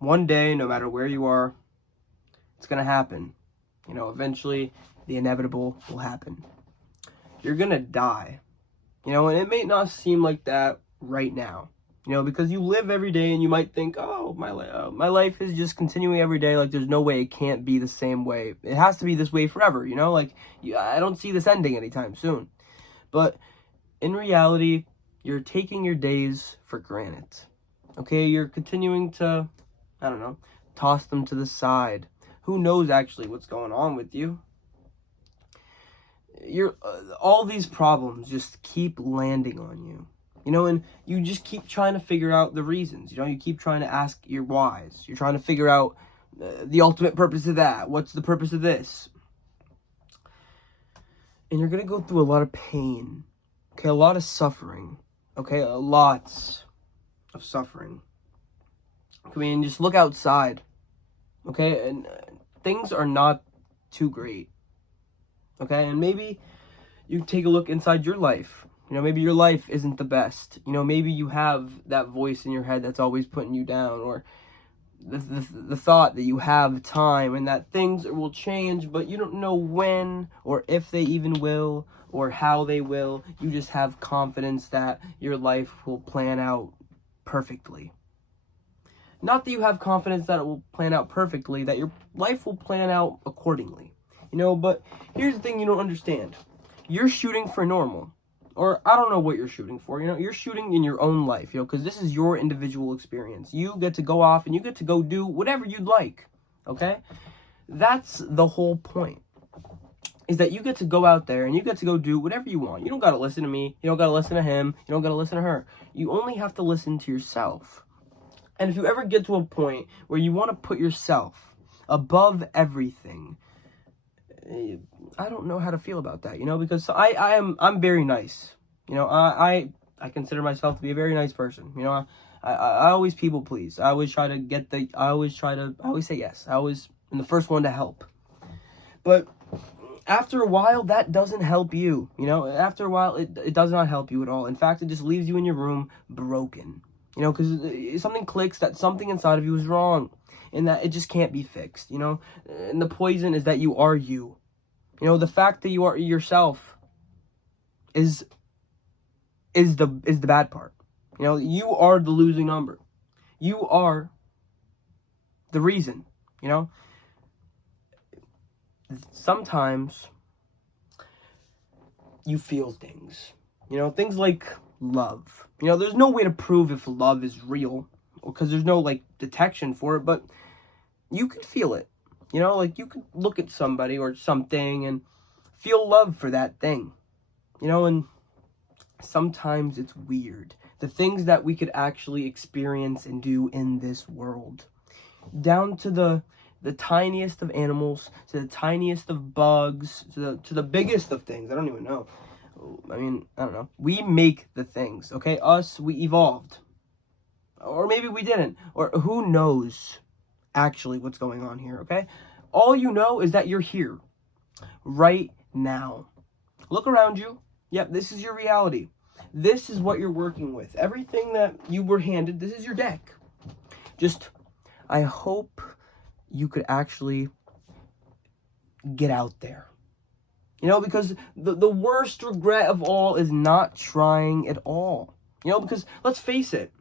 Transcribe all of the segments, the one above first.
One day, no matter where you are, it's going to happen. Eventually the inevitable will happen. You're going to die. And it may not seem like that right now. Because you live every day and you might think, oh, my life is just continuing every day. Like, there's no way it can't be the same way. It has to be this way forever, I don't see this ending anytime soon. But in reality, you're taking your days for granted. Okay, you're continuing to, toss them to the side. Who knows actually what's going on with you? All these problems just keep landing on you. And you just keep trying to figure out the reasons. You keep trying to ask your whys. You're trying to figure out the ultimate purpose of that. What's the purpose of this? And you're going to go through a lot of pain. Okay, a lot of suffering. Okay, lots of suffering. Just look outside. Okay, and things are not too great. Okay, and maybe you take a look inside your life. Maybe your life isn't the best. Maybe you have that voice in your head that's always putting you down, or the thought that you have time and that things will change, but you don't know when or if they even will or how they will. You just have confidence that your life will plan out perfectly. Not that you have confidence that it will plan out perfectly, that your life will plan out accordingly. But here's the thing you don't understand. You're shooting for normal. Or I don't know what you're shooting for. You're shooting in your own life, because this is your individual experience. You get to go off and you get to go do whatever you'd like, okay? That's the whole point, is that you get to go out there and you get to go do whatever you want. You don't got to listen to me. You don't got to listen to him. You don't got to listen to her. You only have to listen to yourself. And if you ever get to a point where you want to put yourself above everything, I don't know how to feel about that, because I'm very nice. I consider myself to be a very nice person. I always people please. I always try to I always say yes. I always am the first one to help. But after a while, that doesn't help you. After a while, it does not help you at all. In fact, it just leaves you in your room broken. Because something clicks that something inside of you is wrong, and that it just can't be fixed. And the poison is that you are you. The fact that you are yourself is the bad part. You are the losing number. You are the reason. Sometimes you feel things. Things like love. There's no way to prove if love is real, because there's no detection for it, but you could feel it. You could look at somebody or something and feel love for that thing. And sometimes it's weird. The things that we could actually experience and do in this world. Down to the tiniest of animals, to the tiniest of bugs, to the biggest of things. I don't even know. I don't know. We make the things, okay? We evolved. Or maybe we didn't. Or who knows actually what's going on here, okay? All you know is that you're here right now. Look around you. Yep, this is your reality. This is what you're working with. Everything that you were handed, this is your deck. I hope you could actually get out there. Because the worst regret of all is not trying at all. Because let's face it,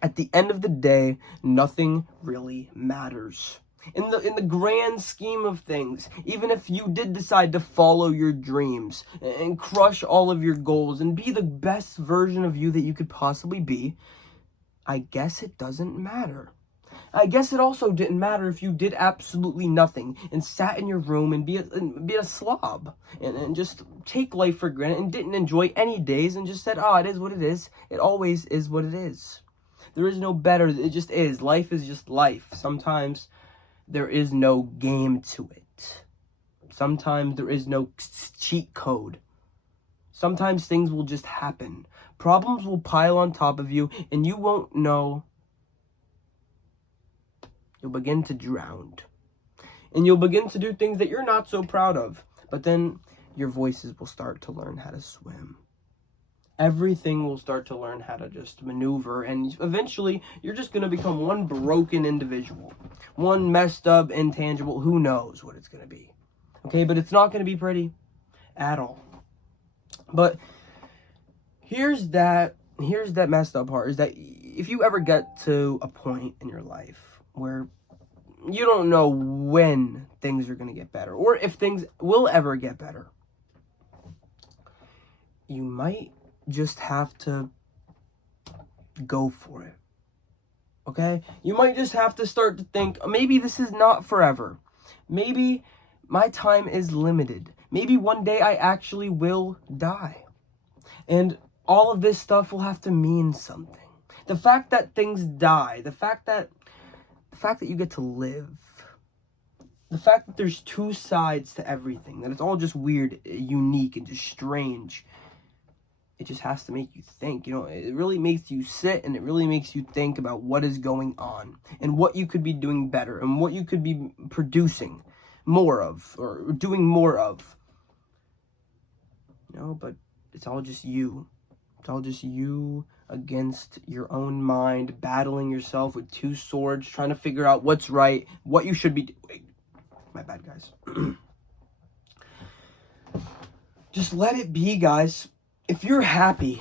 at the end of the day, nothing really matters. In the grand scheme of things, even if you did decide to follow your dreams and crush all of your goals and be the best version of you that you could possibly be, I guess it doesn't matter. I guess it also didn't matter if you did absolutely nothing and sat in your room and be a slob and just take life for granted and didn't enjoy any days and just said, oh, it is what it is. It always is what it is. There is no better. It just is. Life is just life. Sometimes there is no game to it. Sometimes there is no cheat code. Sometimes things will just happen. Problems will pile on top of you and you won't know. You'll begin to drown. And you'll begin to do things that you're not so proud of. But then your voices will start to learn how to swim. everything will start to learn how to just maneuver, and eventually you're just going to become one broken individual, one messed up intangible. Who knows what it's going to be? Okay, but it's not going to be pretty at all. But here's that messed up part, is that if you ever get to a point in your life where you don't know when things are going to get better, or if things will ever get better, you might just have to go for it. Okay? You might just have to start to think, maybe this is not forever. Maybe my time is limited. Maybe one day I actually will die. And all of this stuff will have to mean something. The fact that things die, the fact that you get to live, the fact that there's two sides to everything, that it's all just weird, unique, and just strange, it just has to make you think. It really makes you sit, and it really makes you think about what is going on and what you could be doing better and what you could be producing more of or doing more of. But it's all just you. It's all just you against your own mind, battling yourself with two swords, trying to figure out what's right, what you should be doing. My bad, guys. Just let it be, guys. If you're happy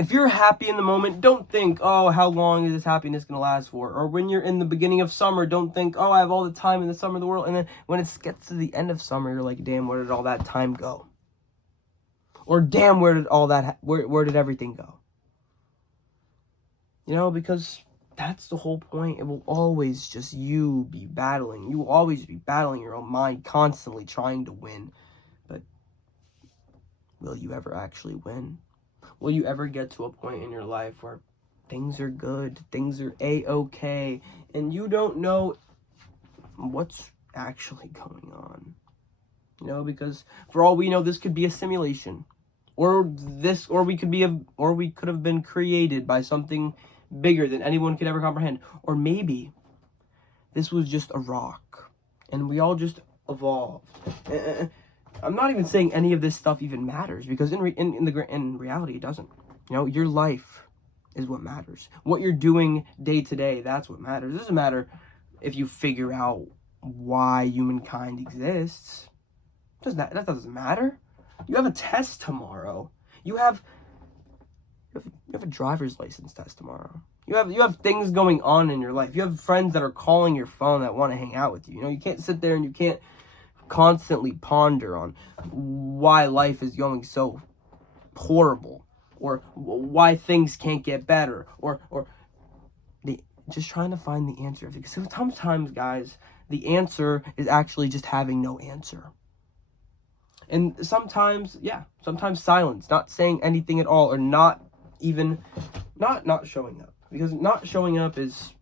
in the moment, don't think, oh, how long is this happiness going to last for? Or when you're in the beginning of summer, don't think, oh, I have all the time in the summer of the world. And then when it gets to the end of summer, you're like, damn, where did all that time go? Or damn, where did everything go? Because that's the whole point. It will always just you be battling. You will always be battling your own mind, constantly trying to win. But will you ever actually win? Will you ever get to a point in your life where things are good, things are A-okay, and you don't know what's actually going on? Because for all we know, this could be a simulation. Or we could have been created by something bigger than anyone could ever comprehend. Or maybe this was just a rock, and we all just evolved. I'm not even saying any of this stuff even matters, because in reality, it doesn't. Your life is what matters. What you're doing day to day, that's what matters. It doesn't matter if you figure out why humankind exists. That doesn't matter. You have a test tomorrow. You have a driver's license test tomorrow. You have things going on in your life. You have friends that are calling your phone that want to hang out with you. You can't sit there and you can't constantly ponder on why life is going so horrible, or why things can't get better, or just trying to find the answer. Because sometimes, guys, the answer is actually just having no answer. And sometimes silence, not saying anything at all, or not showing up. Because not showing up is,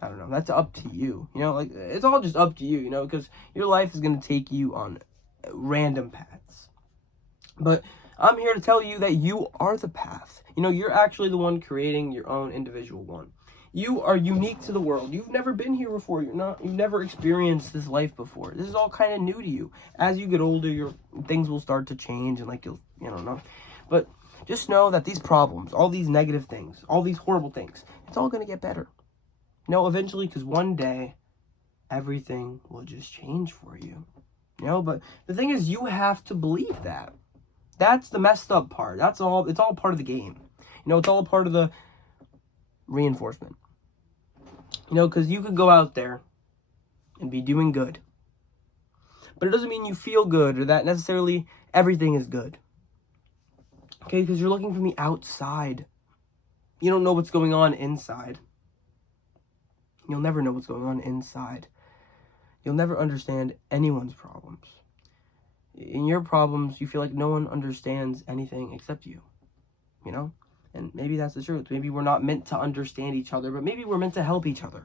I don't know, that's up to you. It's all just up to you, because your life is going to take you on random paths. But I'm here to tell you that you are the path. You're actually the one creating your own individual one. You are unique to the world. You've never been here before. You've never experienced this life before. This is all kind of new to you. As you get older, things will start to change, and you'll. But just know that these problems, all these negative things, all these horrible things, it's all going to get better. Eventually, because one day, everything will just change for you. But the thing is, you have to believe that. That's the messed up part. It's all part of the game. It's all part of the reinforcement. Because you could go out there and be doing good, but it doesn't mean you feel good, or that necessarily everything is good. Okay, because you're looking from the outside. You don't know what's going on inside. You'll never know what's going on inside. You'll never understand anyone's problems. In your problems, you feel like no one understands anything except you. And maybe that's the truth. Maybe we're not meant to understand each other, but maybe we're meant to help each other.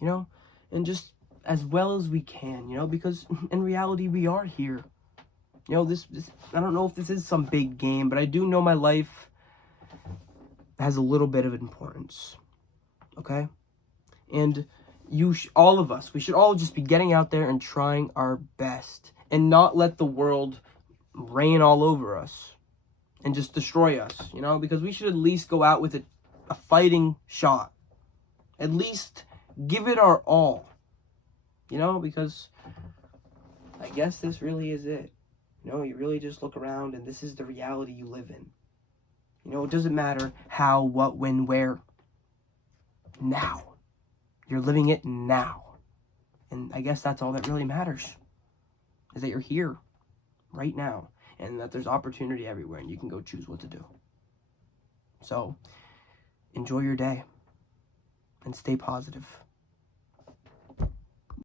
And just as well as we can, because in reality, we are here. This I don't know if this is some big game, but I do know my life has a little bit of importance. Okay? And all of us, we should all just be getting out there and trying our best, and not let the world rain all over us. and just destroy us, because we should at least go out with a fighting shot. At least give it our all, because I guess this really is it. You really just look around and this is the reality you live in. It doesn't matter how, what, when, where. Now. You're living it now. And I guess that's all that really matters. Is that you're here right now. And that there's opportunity everywhere and you can go choose what to do. So, enjoy your day. And stay positive.